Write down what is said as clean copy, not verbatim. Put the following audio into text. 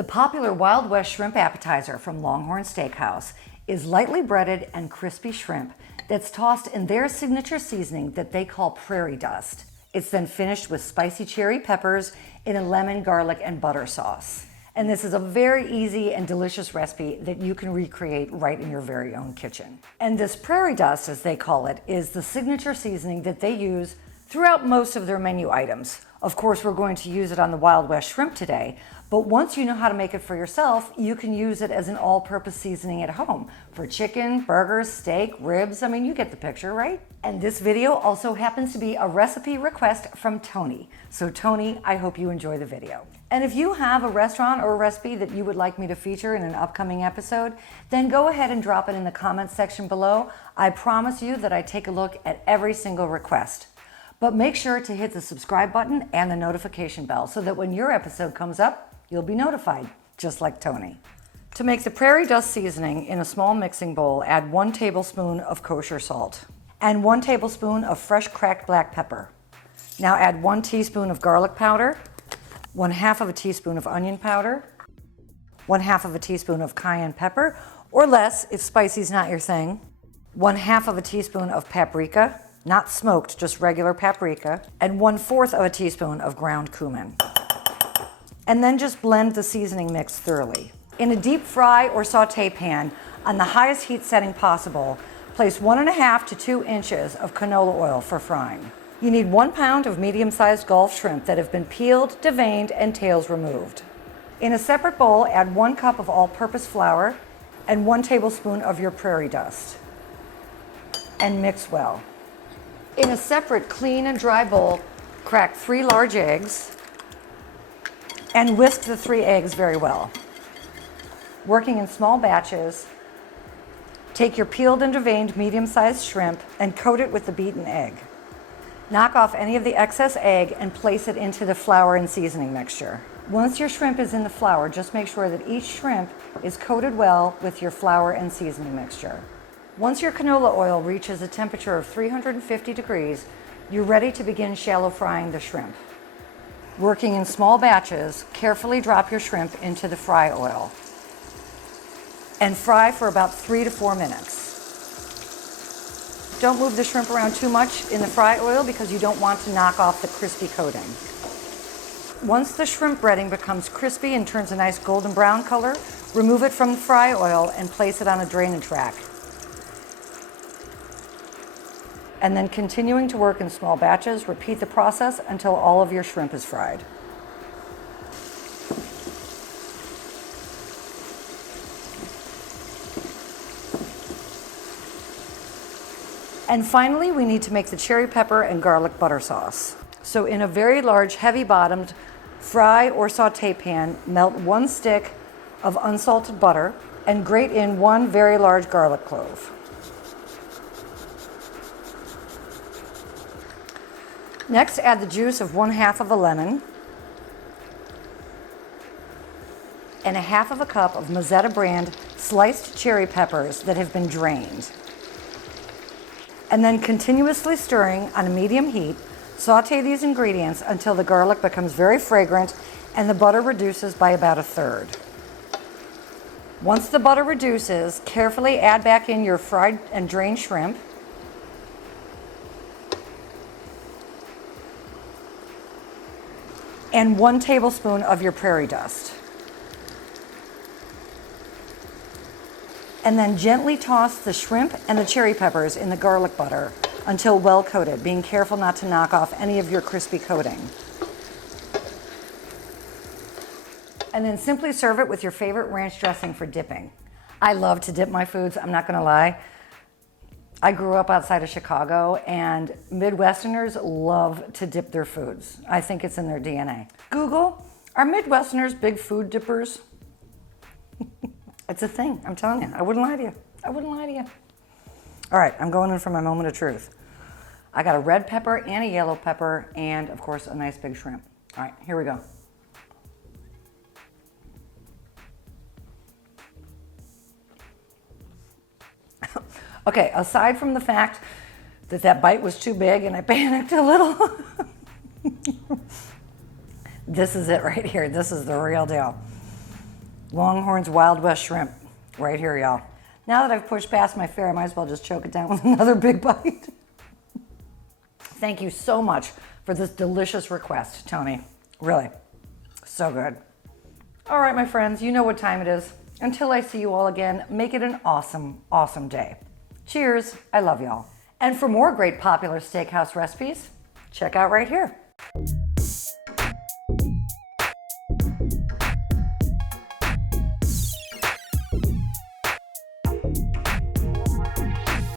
The popular Wild West shrimp appetizer from Longhorn Steakhouse is lightly breaded and crispy shrimp that's tossed in their signature seasoning that they call Prairie dust. It's then finished with spicy cherry peppers in a lemon, garlic, and butter sauce. And this is a very easy and delicious recipe that you can recreate right in your very own kitchen. And this Prairie dust, as they call it, is the signature seasoning that they use throughout most of their menu items. Of course, we're going to use it on the Wild West shrimp today, but once you know how to make it for yourself, you can use it as an all-purpose seasoning at home for chicken, burgers, steak, ribs. I mean, you get the picture, right? And this video also happens to be a recipe request from Tony. So Tony, I hope you enjoy the video. And if you have a restaurant or a recipe that you would like me to feature in an upcoming episode, then go ahead and drop it in the comments section below. I promise you that I take a look at every single request. But make sure to hit the subscribe button and the notification bell so that when your episode comes up, you'll be notified, just like Tony. To make the Prairie dust seasoning in a small mixing bowl, add 1 tablespoon of kosher salt and 1 tablespoon of fresh cracked black pepper. Now add 1 teaspoon of garlic powder, 1/2 of a teaspoon of onion powder, 1/2 of a teaspoon of cayenne pepper, or less if spicy's not your thing, 1/2 of a teaspoon of paprika, not smoked, just regular paprika, and 1/4 of a teaspoon of ground cumin. And then just blend the seasoning mix thoroughly. In a deep fry or saute pan on the highest heat setting possible, place 1.5 to 2 inches of canola oil for frying. You need 1 pound of medium-sized Gulf shrimp that have been peeled, deveined, and tails removed. In a separate bowl, add 1 cup of all-purpose flour and 1 tablespoon of your Prairie dust. And mix well. In a separate clean and dry bowl, crack 3 large eggs and whisk the 3 eggs very well. Working in small batches, take your peeled and deveined medium-sized shrimp and coat it with the beaten egg. Knock off any of the excess egg and place it into the flour and seasoning mixture. Once your shrimp is in the flour, just make sure that each shrimp is coated well with your flour and seasoning mixture. Once your canola oil reaches a temperature of 350 degrees, you're ready to begin shallow frying the shrimp. Working in small batches, carefully drop your shrimp into the fry oil and fry for about 3 to 4 minutes. Don't move the shrimp around too much in the fry oil because you don't want to knock off the crispy coating. Once the shrimp breading becomes crispy and turns a nice golden brown color, remove it from the fry oil and place it on a drainage rack. And then continuing to work in small batches, repeat the process until all of your shrimp is fried. And finally, we need to make the cherry pepper and garlic butter sauce. So in a very large, heavy-bottomed fry or saute pan, melt 1 stick of unsalted butter and grate in 1 very large garlic clove. Next, add the juice of 1/2 of a lemon and 1/2 of a cup of Mazzetta brand sliced cherry peppers that have been drained. And then continuously stirring on a medium heat, saute these ingredients until the garlic becomes very fragrant and the butter reduces by about 1/3. Once the butter reduces, carefully add back in your fried and drained shrimp. And 1 tablespoon of your Prairie dust. And then gently toss the shrimp and the cherry peppers in the garlic butter until well coated, being careful not to knock off any of your crispy coating. And then simply serve it with your favorite ranch dressing for dipping. I love to dip my foods, I'm not gonna lie. I grew up outside of Chicago, and Midwesterners love to dip their foods. I think it's in their DNA. Google, are Midwesterners big food dippers? It's a thing, I'm telling you. I wouldn't lie to you. I wouldn't lie to you. All right, I'm going in for my moment of truth. I got a red pepper and a yellow pepper and, of course, a nice big shrimp. All right, here we go. Okay, aside from the fact that that bite was too big and I panicked a little, this is it right here. This is the real deal. Longhorn's Wild West shrimp. Right here, y'all. Now that I've pushed past my fear, I might as well just choke it down with another big bite. Thank you so much for this delicious request, Tony. Really, so good. All right, my friends, you know what time it is. Until I see you all again, make it an awesome, awesome day. Cheers, I love y'all. And for more great popular steakhouse recipes, check out right here.